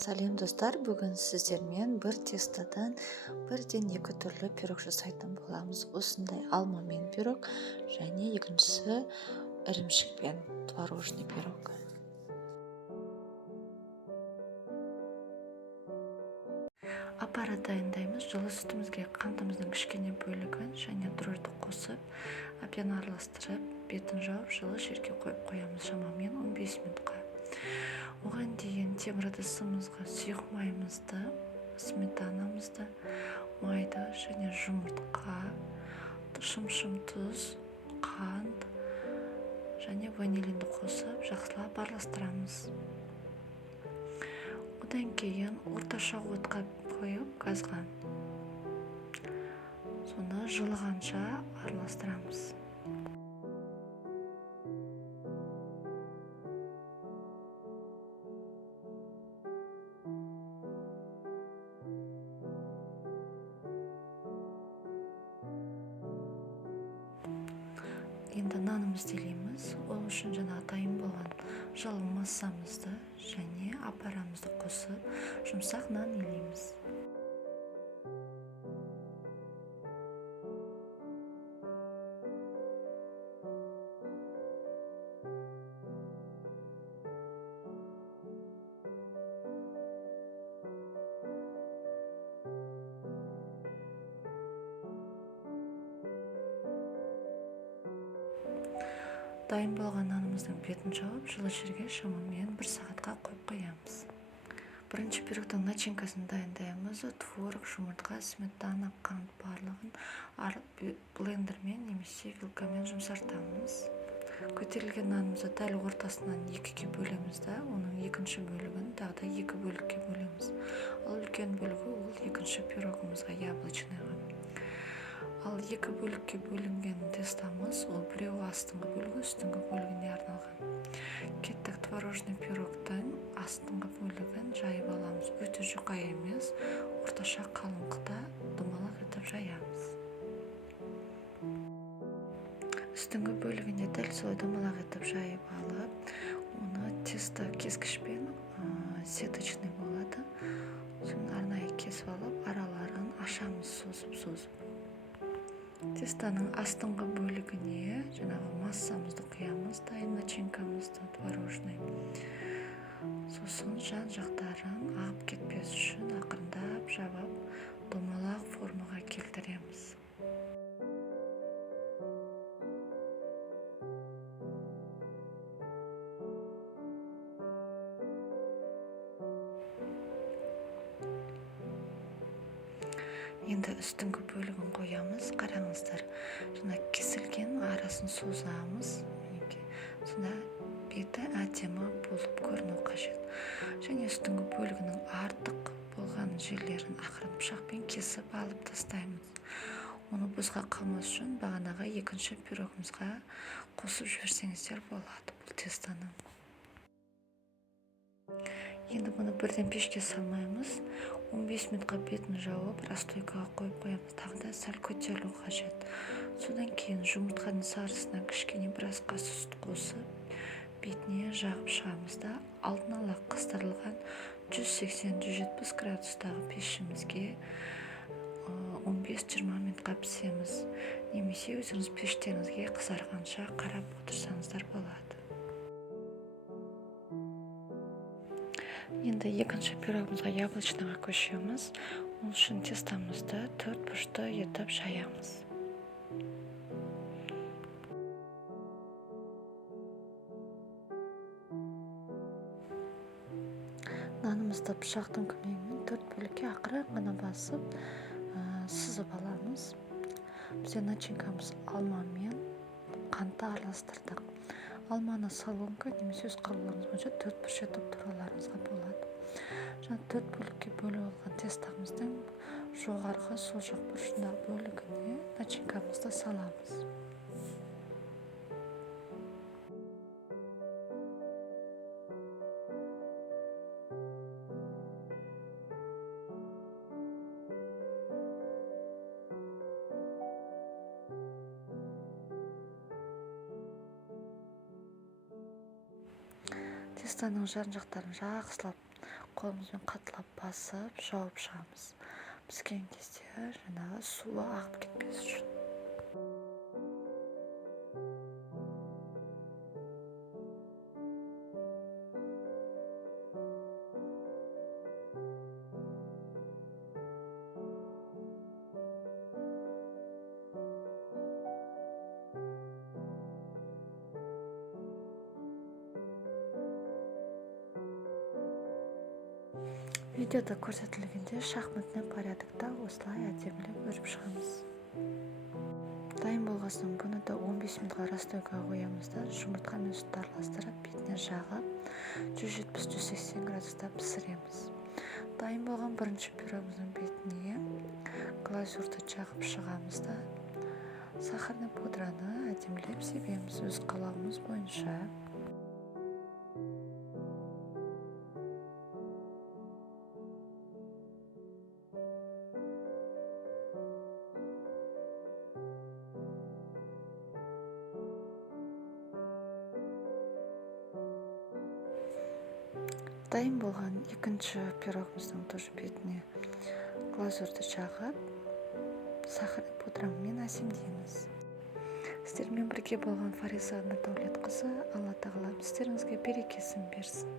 Сәлем достар, бүгін сіздермен бір тестадан бірден екі түрлі пирог жасайтын боламыз. Осындай алмамен пирог және екіншісі ірімшікпен творожный пирог. Аппарат дайындаймыз. Жылы сүтімізге қантымыздың кішкене бөлігін және дрожжды қосып, әбден араластырып, бетін жауып, жылы жерге қойып қоямыз шамамен 15 минутқа. Оған дейін темір ыдысымызға сұйық майымызды, сметанамызды, майды және жұмыртқа, шым тұз, қант және ванилинді қосып, жақсылап араластырамыз. Одан кейін орташа отқа қойып газға. Соны жылығанша араластырамыз. Енді нанымызды илейміз. Ол үшін жаңа дайын болған жылы массамызды және аппарамызды қосып, жұмсақ нан илейміз. Дайын болған нанымыздың бетін жауып, жылы жерге шамамен 1 сағатқа қойып қоямыз. Бірінші пирогтың начинкасын дайындаймыз. Творог, жұмыртқа, сметана, қант барлығын блендермен немесе вилкамен жұмсартамыз. Көтерілген нанымызды дәл ортасынан екіге бөлеміз, оның екінші бөлігін тағы да 2 бөлікке бөлеміз. Ал үлкен бөлігі ол екінші пирогымызға, яблочныйға. Ал 2 бөлікке бөлінген тестамыз, ол біреуі астыңғы бөлігі, үстіңгі бөлігіне арналған. Кеттік, творожный пирогтың астыңғы бөлігін жайып аламыз. Өте жұқа емес, орташа қалыңдықта домалақ етіп жаямыз. Үстіңгі бөлігіне дәл солай домалақ етіп жайып алып, оны тесто кескішпен сеточный болады. Соны арнайы кесіп алып, араларын ашамыз созып. Тестоның астыңғы бөлігіне жаңағы массамызды құямыз, дайын начинкамызды, творожный. Сосын жан жақтарын ағып кетпес үшін ақырындап жабып, домалақ формаға келтіреміз. Енді үстіңгі бөлігін қоямыз, қараңыздар. Жаңа кесілген арасын созамыз. Сонда беті әдемі болып көріну қажет. Және үстіңгі бөлігінің артық болған жерлерін ақырын пышақпен кесіп алып тастаймыз. Оны босқа қалмас үшін бағанағы екінші пирогымызға қосып жіберсеңіздер болады бұл тестаны. Енді бұны бірден пешке салмаймыз. 15 минутқа бетін жауып, расстойкаға қойып қоямыз. Тағы да сәл көтерілу қажет. Содан кейін жұмыртқаның сарысына кішкене біраз қасы сүт қосып, бетіне жағып шығамыз да, алдын ала қыздырылған 180-170 градустағы пешімізге 15-20 минутқа пісеміз. Немесе өзіңіз пештеріңізге қызарғанша қарап отырсаңыздар болады. Енді екінші пирогымызға, яблочныйға көшеміз. Ол үшін тестамызды 4 бұрышты етіп жаямыз. Нанымызды пышақтың көмегімен 4 бөлікке ақырын ғана басып, сызып аламыз. Бізде начинкамыз алмамен қантты араластырдық. Алманы солонка немесе өз қалауларыңыз бойынша 4 бұрыш етіп тураларыңызға болады. Жаңа 4 бөлікке бөліп алған тестамыздың жоғарғы сол жақ бұрышындағы бөлігіне начинкамызды саламыз. Тестоның жан жақтарын жақсылап қолымызбен қаттылап басып жауып шығамыз. Піскен кезде жаңағы суы ағып кетпес үшін. Видеода көрсетілгенде шахматный порядокта осылай әдемілеп өріп шығамыз. Дайын болғасын бұны да 15 минутқа расстойкаға қоямыз да жұмыртқа мен сүтті араластырып бетіне жағып 170-180 градуста пісіреміз. Дайын болған бірінші пирогымыздың бетіне глазурды жағып шығамыз да сахарный пудраны әдемілеп себеміз өз қалауымыз бойынша. Дайын болған екінші пирогымыздың тоже бетіне глазурды жағып сахарный пудрамен әсемдейміз. Сіздермен бірге болған Фариза Нұрдәулетқызы, Алла тағала сіздеріңізге берекесін берсін.